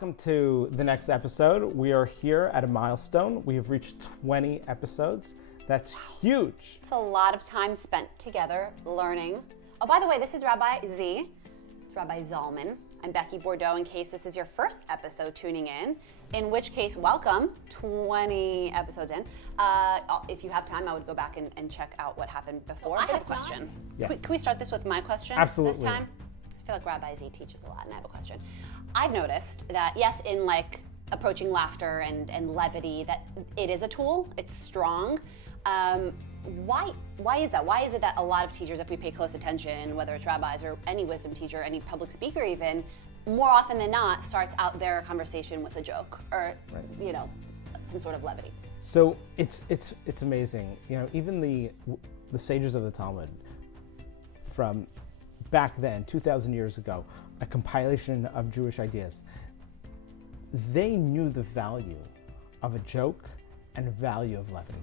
Welcome to the next episode. We are here at a milestone. We have reached 20 episodes. That's huge. It's a lot of time spent together learning. Oh, by the way, this is Rabbi Z. It's Rabbi Zalman. I'm Becky Bordeaux, in case this is your first episode tuning in which case, welcome, 20 episodes in. If you have time, I would go back and check out what happened before. I have a question. Yes. Can we start this with my question? Absolutely. This time? I feel like Rabbi Z teaches a lot, and I have a question. I've noticed that, yes, in like approaching laughter and levity, that it is a tool, it's strong. Why is that? Why is it that a lot of teachers, if we pay close attention, whether it's rabbis or any wisdom teacher, any public speaker even, more often than not starts out their conversation with a joke or, you know, some sort of levity? So it's amazing. You know, even the sages of the Talmud from back then, 2,000 years ago, a compilation of Jewish ideas, they knew the value of a joke and value of levity.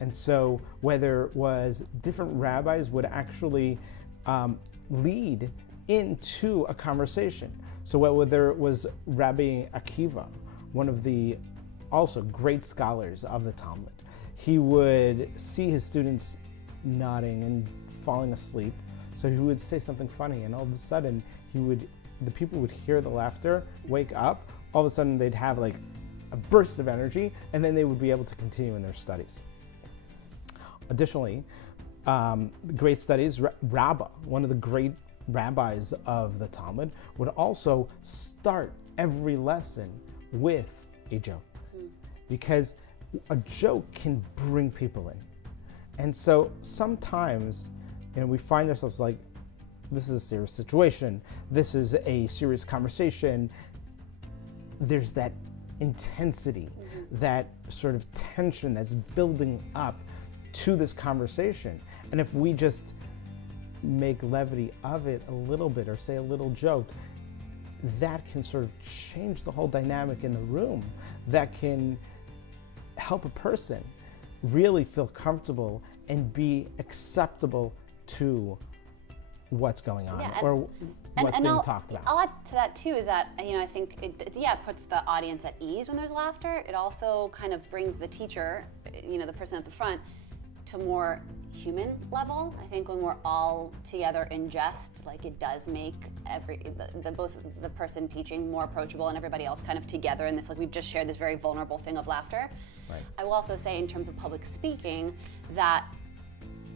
And so whether it was different rabbis would actually lead into a conversation. So whether it was Rabbi Akiva, one of the also great scholars of the Talmud, he would see his students nodding and falling asleep. So he would say something funny, and all of a sudden the people would hear the laughter, wake up, all of a sudden they'd have like a burst of energy, and then they would be able to continue in their studies. Additionally, great studies, Rabbi, one of the great rabbis of the Talmud, would also start every lesson with a joke, because a joke can bring people in. And so sometimes, you know, we find ourselves like, this is a serious situation, this is a serious conversation. There's that intensity, that sort of tension that's building up to this conversation. And if we just make levity of it a little bit or say a little joke, that can sort of change the whole dynamic in the room. That can help a person really feel comfortable and be acceptable to what's going on, or what's being talked about. I'll add to that too, is that, you know, I think it puts the audience at ease when there's laughter. It also kind of brings the teacher, you know, the person at the front, to a more human level. I think when we're all together in jest, like, it does make both the person teaching more approachable and everybody else kind of together in this, like, we've just shared this very vulnerable thing of laughter. Right. I will also say, in terms of public speaking, that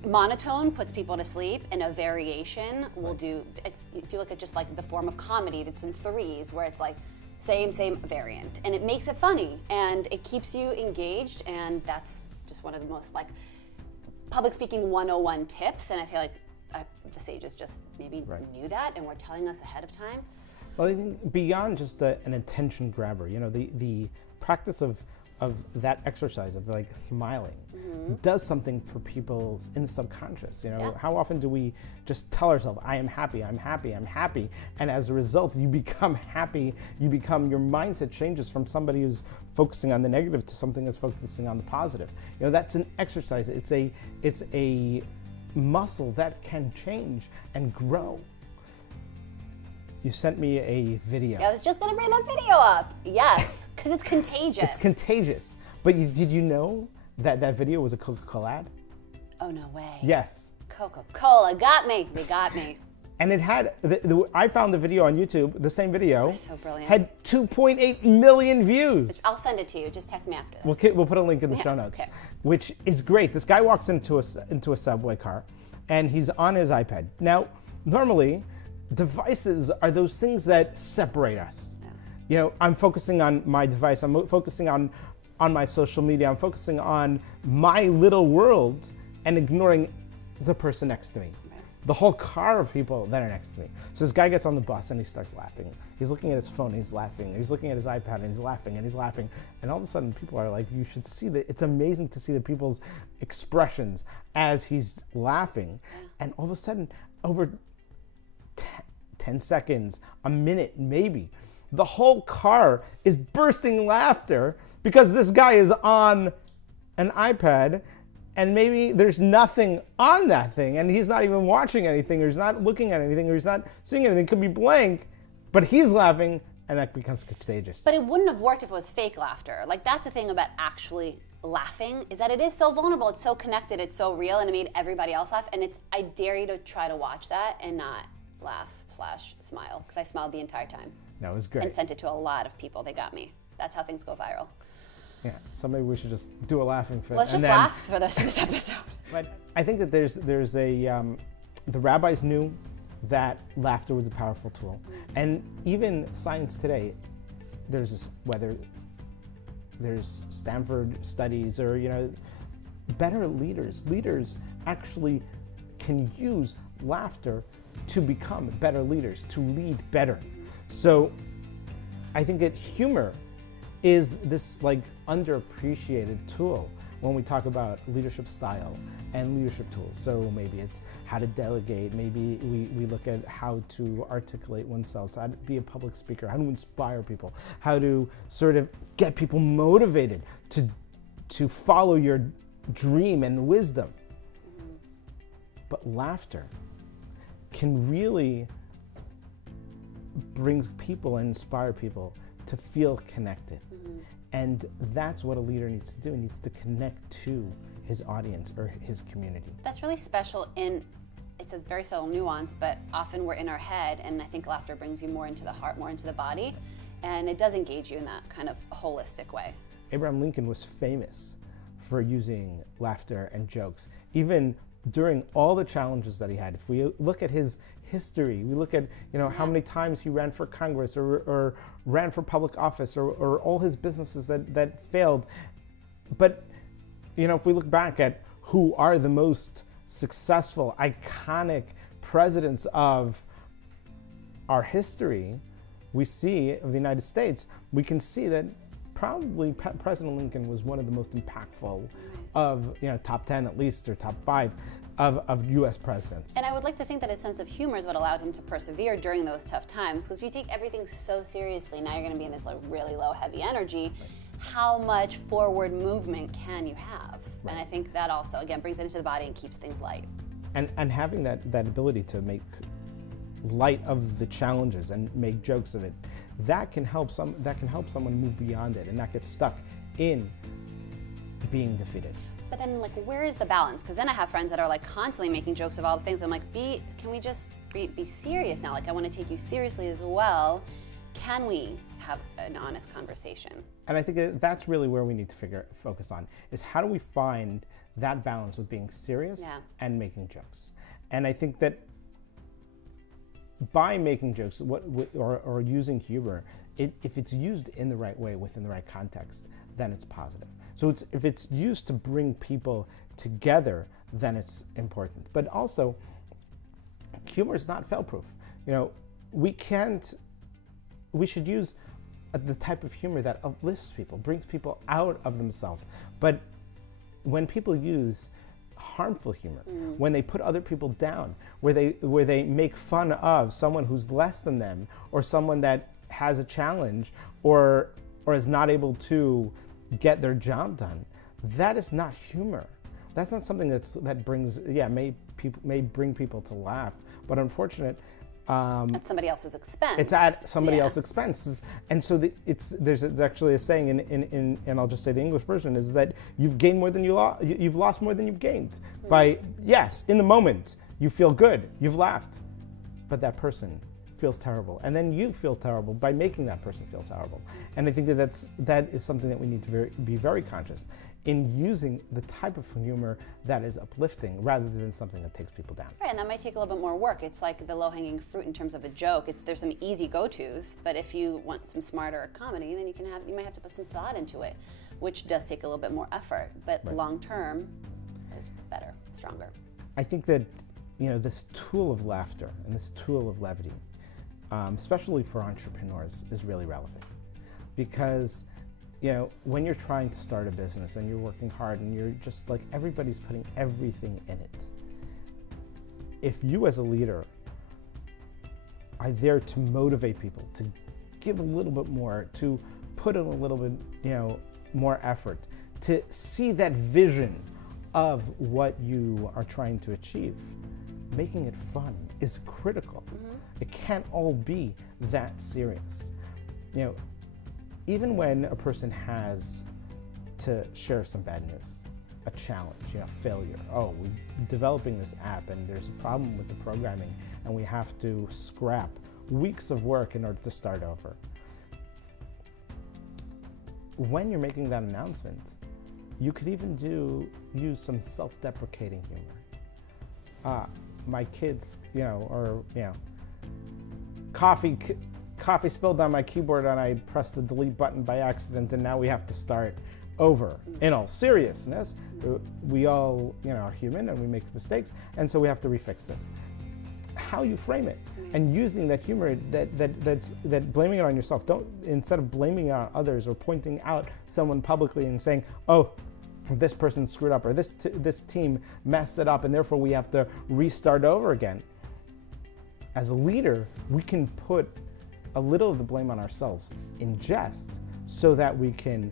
monotone puts people to sleep, and a variation will do. If you look at just like the form of comedy that's in threes, where it's like same variant, and it makes it funny and it keeps you engaged, and that's just one of the most like public speaking 101 tips. And I feel like the sages just maybe knew that and were telling us ahead of time. Well, I think beyond just an attention grabber, you know, the practice of that exercise of like smiling does something for people in the subconscious. You know, how often do we just tell ourselves, I am happy, I'm happy, I'm happy, and as a result you become happy, your mindset changes from somebody who's focusing on the negative to something that's focusing on the positive. You know, that's an exercise. It's a muscle that can change and grow. You sent me a video. I was just going to bring that video up. Yes, because it's contagious. It's contagious. But did you know that video was a Coca-Cola ad? Oh, no way. Yes. Coca-Cola got me. They got me. And it had, I found the video on YouTube, the same video. So brilliant. Had 2.8 million views. I'll send it to you. Just text me after that. We'll put a link in the show notes, okay. Which is great. This guy walks into a subway car, and he's on his iPad. Now, normally, devices are those things that separate us. Yeah. You know, I'm focusing on my device, I'm focusing on my social media, I'm focusing on my little world and ignoring the person next to me. Yeah. The whole car of people that are next to me. So this guy gets on the bus and he starts laughing. He's looking at his phone and he's laughing. He's looking at his iPad and he's laughing and he's laughing. And all of a sudden people are like, you should see that. It's amazing to see the people's expressions as he's laughing. Yeah. And all of a sudden, over 10 seconds, a minute maybe, the whole car is bursting laughter because this guy is on an iPad and maybe there's nothing on that thing and he's not even watching anything, or he's not looking at anything, or he's not seeing anything. It could be blank, but he's laughing and that becomes contagious. But it wouldn't have worked if it was fake laughter. Like, that's the thing about actually laughing, is that it is so vulnerable, it's so connected, it's so real, and it made everybody else laugh. And I dare you to try to watch that and not laugh/smile, because I smiled the entire time. No, it was great. And sent it to a lot of people. They got me. That's how things go viral. Yeah, so maybe we should just do a laughing fit. Let's just laugh for the rest of this episode. But I think that there's the rabbis knew that laughter was a powerful tool. And even science today, whether there's Stanford studies or, better leaders actually can use laughter to become better leaders, to lead better. So I think that humor is this underappreciated tool when we talk about leadership style and leadership tools. So maybe it's how to delegate, maybe we look at how to articulate oneself, how to be a public speaker, how to inspire people, how to sort of get people motivated to follow your dream and wisdom. But laughter can really bring people and inspire people to feel connected. And that's what a leader needs to do. He needs to connect to his audience or his community. That's really special it's a very subtle nuance, but often we're in our head, and I think laughter brings you more into the heart, more into the body, and it does engage you in that kind of holistic way. Abraham Lincoln was famous for using laughter and jokes, even during all the challenges that he had. If we look at his history, we look at how many times he ran for Congress or ran for public office or all his businesses that failed. But if we look back at who are the most successful, iconic presidents of our history, we see of the United States, we can see that probably President Lincoln was one of the most impactful of top 10 at least, or top 5 of U.S. presidents. And I would like to think that his sense of humor is what allowed him to persevere during those tough times, because if you take everything so seriously, now you're going to be in this really low, heavy energy. How much forward movement can you have? Right. And I think that also, again, brings it into the body and keeps things light. And having that ability to make light of the challenges and make jokes of it, that can help someone move beyond it and not get stuck in being defeated. But then, where is the balance? Because then I have friends that are constantly making jokes of all the things. I'm like, can we just be serious now? I want to take you seriously as well. Can we have an honest conversation? And I think that's really where we need to focus on, is how do we find that balance with being serious and making jokes? And I think that by making jokes or using humor, if it's used in the right way, within the right context, then it's positive. So if it's used to bring people together, then it's important. But also, humor is not fail-proof. We should use the type of humor that uplifts people, brings people out of themselves. But when people use harmful humor, when they put other people down, where they make fun of someone who's less than them, or someone that has a challenge or is not able to get their job done, that is not humor. That's not something that brings may bring people to laugh, but unfortunate. At somebody else's expense. It's at somebody else's expense, and so there's actually a saying in and I'll just say the English version is that you've gained more than you've lost more than you've gained. By in the moment you feel good, you've laughed, but that person feels terrible, and then you feel terrible by making that person feel terrible. And I think that is something that we need to be very conscious in using the type of humor that is uplifting rather than something that takes people down. Right, and that might take a little bit more work. It's like the low-hanging fruit in terms of a joke. There's some easy go-tos, but if you want some smarter comedy, then you might have to put some thought into it, which does take a little bit more effort, but long-term is better, stronger. I think that this tool of laughter and this tool of levity, especially for entrepreneurs, is really relevant, because when you're trying to start a business and you're working hard and you're just everybody's putting everything in it, if you as a leader are there to motivate people, to give a little bit more, to put in a little bit more effort, to see that vision of what you are trying to achieve, making it fun is critical. It can't all be that serious. you know, even when a person has to share some bad news, a challenge, you know, failure. Oh, we're developing this app and there's a problem with the programming and we have to scrap weeks of work in order to start over. When you're making that announcement, you could even use some self-deprecating humor. My kids, you know, or, you know, coffee spilled on my keyboard and I pressed the delete button by accident and now we have to start over. In all seriousness, we all, you know, are human and we make mistakes, and so we have to refix this. How you frame it and using that humor, that blaming it on yourself. Don't, instead of blaming it on others or pointing out someone publicly and saying, oh, this person screwed up or this team messed it up and therefore we have to restart over again. As a leader, we can put a little of the blame on ourselves in jest so that we can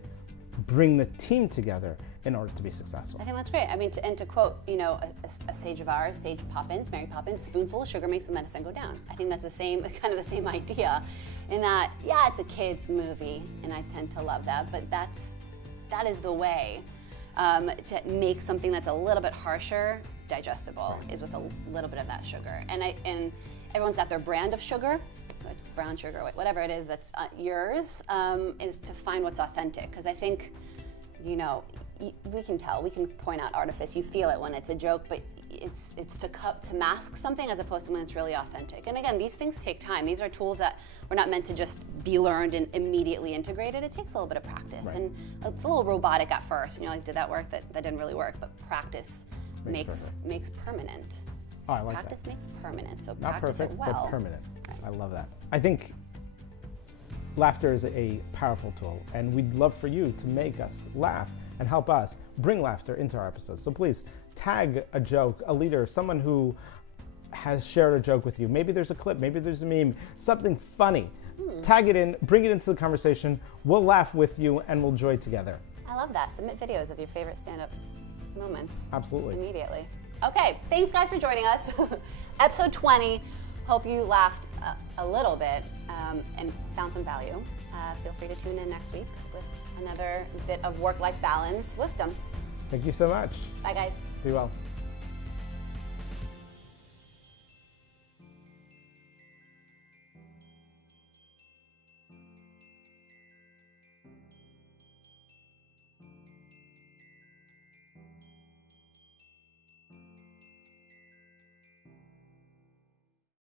bring the team together in order to be successful. I think that's great. I mean, to quote, you know, a sage of ours, Sage Poppins, Mary Poppins, spoonful of sugar makes the medicine go down. I think that's kind of the same idea, in that, yeah, it's a kid's movie, and I tend to love that, but that is the way to make something that's a little bit harsher digestible, is with a little bit of that sugar. And everyone's got their brand of sugar, like brown sugar, whatever it is that's yours, is to find what's authentic. Because I think, you know, we can tell, we can point out artifice. You feel it when it's a joke, but it's to mask something as opposed to when it's really authentic. And again, these things take time. These are tools that were not meant to just be learned and immediately integrated. It takes a little bit of practice, right. And it's a little robotic at first. And you're like, did that work? That didn't really work. But practice makes permanent. Oh, I like practice that. makes permanent. So not practice perfect, it well. But permanent. Right. I love that. I think laughter is a powerful tool, and we'd love for you to make us laugh and help us bring laughter into our episodes. So please tag a joke, a leader, someone who has shared a joke with you. Maybe there's a clip, maybe there's a meme, something funny. Tag it in, bring it into the conversation. We'll laugh with you and we'll joy together. I love that. Submit videos of your favorite stand-up moments. Absolutely. Immediately. Okay, thanks guys for joining us. Episode 20. Hope you laughed a little bit and found some value. Feel free to tune in next week with another bit of work-life balance wisdom. Thank you so much. Bye guys. Be well.